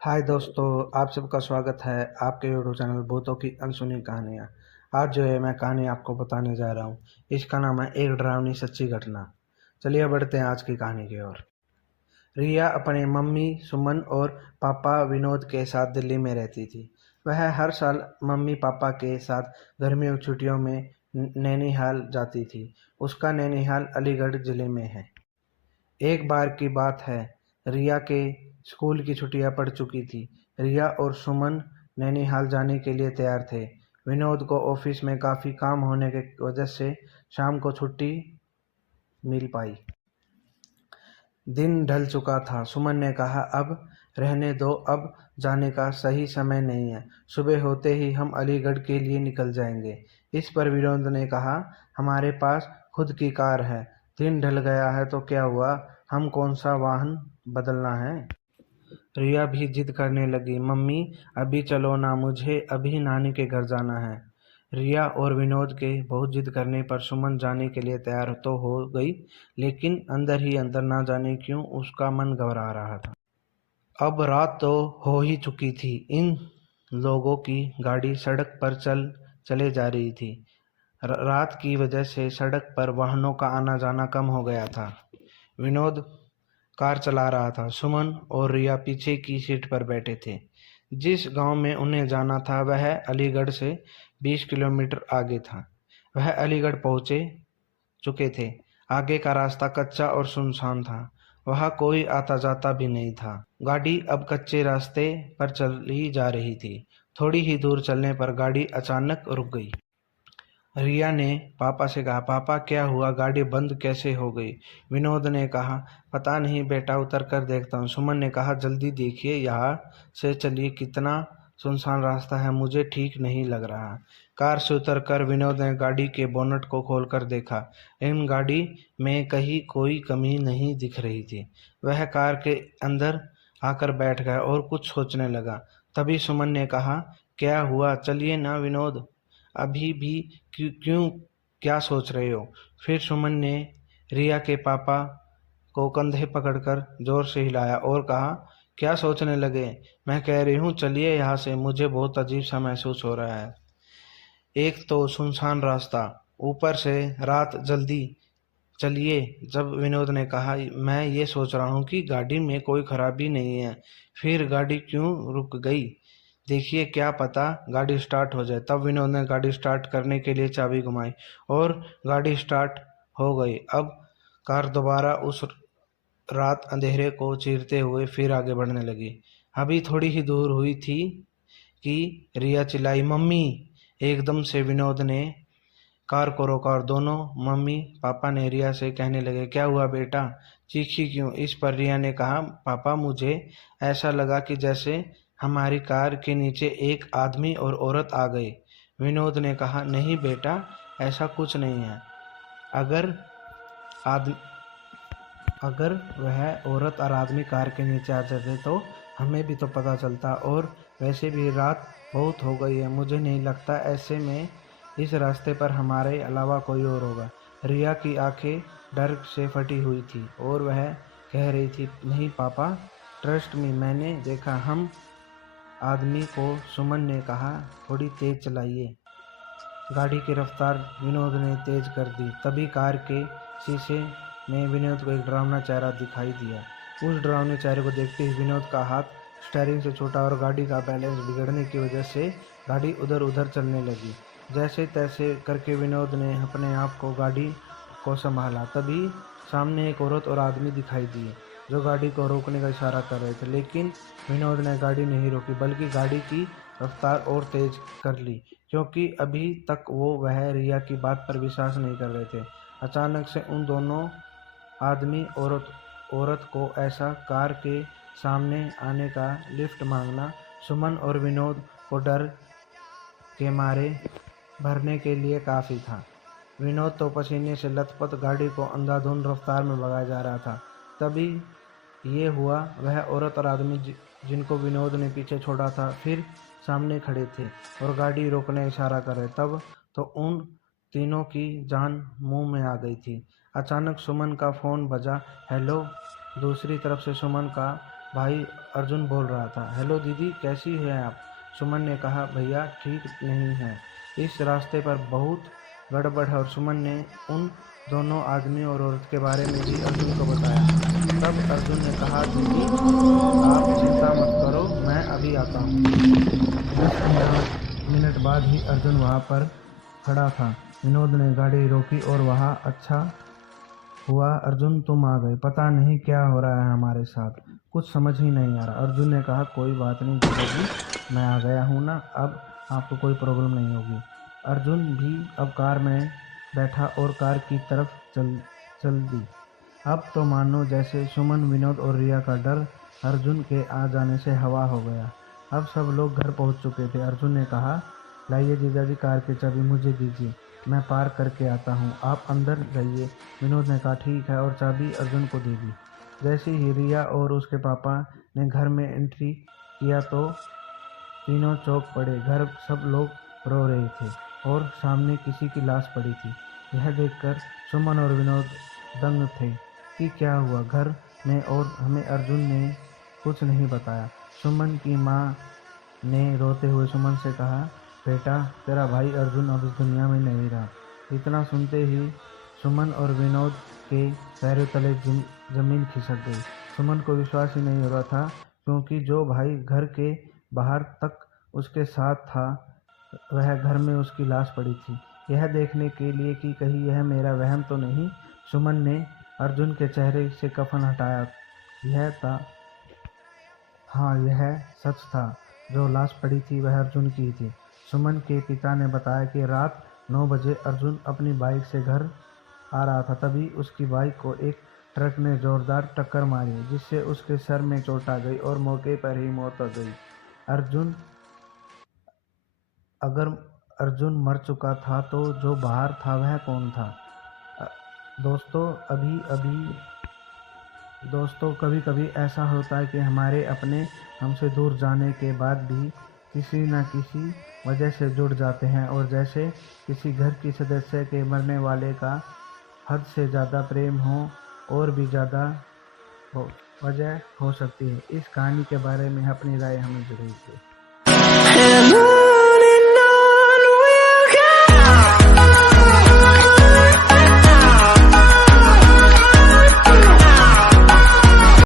हाय दोस्तों, आप सबका स्वागत है आपके यूट्यूब चैनल भूतों की अनसुनी कहानियाँ। आज जो है मैं कहानी आपको बताने जा रहा हूँ। इसका नाम है एक डरावनी सच्ची घटना। चलिए बढ़ते हैं आज की कहानी की ओर। रिया अपने मम्मी सुमन और पापा विनोद के साथ दिल्ली में रहती थी। वह हर साल मम्मी पापा के साथ गर्मियों की छुट्टियों में नैनीहाल जाती थी। उसका नैनीहाल अलीगढ़ जिले में है। एक बार की बात है, रिया के स्कूल की छुट्टियां पड़ चुकी थी। रिया और सुमन नैनीहाल जाने के लिए तैयार थे। विनोद को ऑफिस में काफ़ी काम होने की वजह से शाम को छुट्टी मिल पाई। दिन ढल चुका था। सुमन ने कहा, अब रहने दो, अब जाने का सही समय नहीं है। सुबह होते ही हम अलीगढ़ के लिए निकल जाएंगे। इस पर विनोद ने कहा, हमारे पास खुद की कार है। दिन ढल गया है तो क्या हुआ, हम कौन सा वाहन बदलना है। रिया भी जिद करने लगी, मम्मी अभी चलो ना, मुझे अभी नानी के घर जाना है। रिया और विनोद के बहुत जिद करने पर सुमन जाने के लिए तैयार तो हो गई, लेकिन अंदर ही अंदर ना जाने क्यों उसका मन घबरा रहा था। अब रात तो हो ही चुकी थी। इन लोगों की गाड़ी सड़क पर चले जा रही थी। रात की वजह से सड़क पर वाहनों का आना जाना कम हो गया था। विनोद कार चला रहा था। सुमन और रिया पीछे की सीट पर बैठे थे। जिस गांव में उन्हें जाना था वह अलीगढ़ से 20 किलोमीटर आगे था। वह अलीगढ़ पहुंचे चुके थे। आगे का रास्ता कच्चा और सुनसान था। वहां कोई आता जाता भी नहीं था। गाड़ी अब कच्चे रास्ते पर चली जा रही थी। थोड़ी ही दूर चलने पर गाड़ी अचानक रुक गई। रिया ने पापा से कहा, पापा क्या हुआ, गाड़ी बंद कैसे हो गई। विनोद ने कहा, पता नहीं बेटा, उतर कर देखता हूँ। सुमन ने कहा, जल्दी देखिए, यहाँ से चलिए, कितना सुनसान रास्ता है, मुझे ठीक नहीं लग रहा। कार से उतरकर विनोद ने गाड़ी के बोनट को खोलकर देखा। इन गाड़ी में कहीं कोई कमी नहीं दिख रही थी। वह कार के अंदर आकर बैठ गया और कुछ सोचने लगा। तभी सुमन ने कहा, क्या हुआ, चलिए ना विनोद, अभी भी क्यों, क्या सोच रहे हो। फिर सुमन ने रिया के पापा को कंधे पकड़कर जोर से हिलाया और कहा, क्या सोचने लगे, मैं कह रही हूँ चलिए यहाँ से, मुझे बहुत अजीब सा महसूस हो रहा है। एक तो सुनसान रास्ता, ऊपर से रात, जल्दी चलिए। जब विनोद ने कहा, मैं ये सोच रहा हूँ कि गाड़ी में कोई खराबी नहीं है, फिर गाड़ी क्यों रुक गई, देखिए क्या पता गाड़ी स्टार्ट हो जाए। तब विनोद ने गाड़ी स्टार्ट करने के लिए चाबी घुमाई और गाड़ी स्टार्ट हो गई। अब कार दोबारा उस रात अंधेरे को चीरते हुए फिर आगे बढ़ने लगी। अभी थोड़ी ही दूर हुई थी कि रिया चिल्लाई, मम्मी। एकदम से विनोद ने कार को रोका और दोनों मम्मी पापा ने रिया से कहने लगे, क्या हुआ बेटा, चीखी क्यों। इस पर रिया ने कहा, पापा मुझे ऐसा लगा कि जैसे हमारी कार के नीचे एक आदमी और औरत आ गई। विनोद ने कहा, नहीं बेटा, ऐसा कुछ नहीं है। अगर आदमी अगर वह औरत और आदमी कार के नीचे आ जाते तो हमें भी तो पता चलता, और वैसे भी रात बहुत हो गई है, मुझे नहीं लगता ऐसे में इस रास्ते पर हमारे अलावा कोई और होगा। रिया की आंखें डर से फटी हुई थी और वह कह रही थी, नहीं पापा, ट्रस्ट मी, मैंने देखा हम आदमी को। सुमन ने कहा, थोड़ी तेज चलाइए। गाड़ी की रफ्तार विनोद ने तेज कर दी। तभी कार के शीशे में विनोद को एक डरावना चेहरा दिखाई दिया। उस डरावने चेहरे को देखते ही विनोद का हाथ स्टीयरिंग से छूटा और गाड़ी का बैलेंस बिगड़ने की वजह से गाड़ी उधर उधर चलने लगी। जैसे तैसे करके विनोद ने अपने आप को गाड़ी को संभाला। तभी सामने एक औरत और आदमी दिखाई दिए जो गाड़ी को रोकने का इशारा कर रहे थे, लेकिन विनोद ने गाड़ी नहीं रोकी बल्कि गाड़ी की रफ्तार और तेज कर ली, क्योंकि अभी तक वह रिया की बात पर विश्वास नहीं कर रहे थे। अचानक से उन दोनों आदमी औरत को ऐसा कार के सामने आने का लिफ्ट मांगना सुमन और विनोद को डर के मारे भरने के लिए काफ़ी था। विनोद तो पसीने से लथपथ गाड़ी को अंधाधुंध रफ्तार में भगाया जा रहा था। तभी ये हुआ, वह औरत और आदमी जिनको विनोद ने पीछे छोड़ा था फिर सामने खड़े थे और गाड़ी रोकने का इशारा कर रहे। तब तो उन तीनों की जान मुंह में आ गई थी। अचानक सुमन का फ़ोन बजा। हेलो। दूसरी तरफ से सुमन का भाई अर्जुन बोल रहा था। हेलो दीदी, कैसी हैं आप? सुमन ने कहा, भैया ठीक नहीं है, इस रास्ते पर बहुत गड़बड़ है। और सुमन ने उन दोनों आदमी और औरत के बारे में भी अर्जुन को बताया। तब अर्जुन ने कहा, दीदी आप चिंता मत करो, मैं अभी आता हूँ। 10-15 मिनट बाद ही अर्जुन वहाँ पर खड़ा था। विनोद ने गाड़ी रोकी और वहाँ, अच्छा हुआ अर्जुन तुम आ गए, पता नहीं क्या हो रहा है हमारे साथ, कुछ समझ ही नहीं आ रहा। अर्जुन ने कहा, कोई बात नहीं जीजाजी, मैं आ गया हूँ ना, अब आपको कोई प्रॉब्लम नहीं होगी। अर्जुन भी अब कार में बैठा और कार की तरफ चल दी। अब तो मानो जैसे सुमन, विनोद और रिया का डर अर्जुन के आ जाने से हवा हो गया। अब सब लोग घर पहुंच चुके थे। अर्जुन ने कहा, लाइए जीजाजी, कार की चाबी मुझे दीजिए, मैं पार्क करके आता हूँ, आप अंदर जाइए। विनोद ने कहा, ठीक है, और चाबी अर्जुन को दे दी। जैसे ही रिया और उसके पापा ने घर में एंट्री किया तो तीनों चौंक पड़े। घर सब लोग रो रहे थे और सामने किसी की लाश पड़ी थी। यह देखकर सुमन और विनोद दंग थे कि क्या हुआ घर में, और हमें अर्जुन ने कुछ नहीं बताया। सुमन की माँ ने रोते हुए सुमन से कहा, बेटा तेरा भाई अर्जुन अब इस दुनिया में नहीं रहा। इतना सुनते ही सुमन और विनोद के पैरों तले जमीन खिसक गई। सुमन को विश्वास ही नहीं हो रहा था, क्योंकि जो भाई घर के बाहर तक उसके साथ था, वह घर में उसकी लाश पड़ी थी। यह देखने के लिए कि कहीं यह मेरा वहम तो नहीं, सुमन ने अर्जुन के चेहरे से कफन हटाया। यह था, हाँ यह सच था, जो लाश पड़ी थी वह अर्जुन की थी। सुमन के पिता ने बताया कि रात 9 बजे अर्जुन अपनी बाइक से घर आ रहा था, तभी उसकी बाइक को एक ट्रक ने जोरदार टक्कर मारी, जिससे उसके सर में चोट आ गई और मौके पर ही मौत हो गई। अगर अर्जुन मर चुका था तो जो बाहर था वह कौन था? दोस्तों कभी कभी ऐसा होता है कि हमारे अपने हमसे दूर जाने के बाद भी किसी न किसी वजह से जुड़ जाते हैं, और जैसे किसी घर की सदस्य के मरने वाले का हद से ज़्यादा प्रेम हो और भी ज़्यादा वजह हो सकती है। इस कहानी के बारे में अपनी राय हमें ज़रूर दें।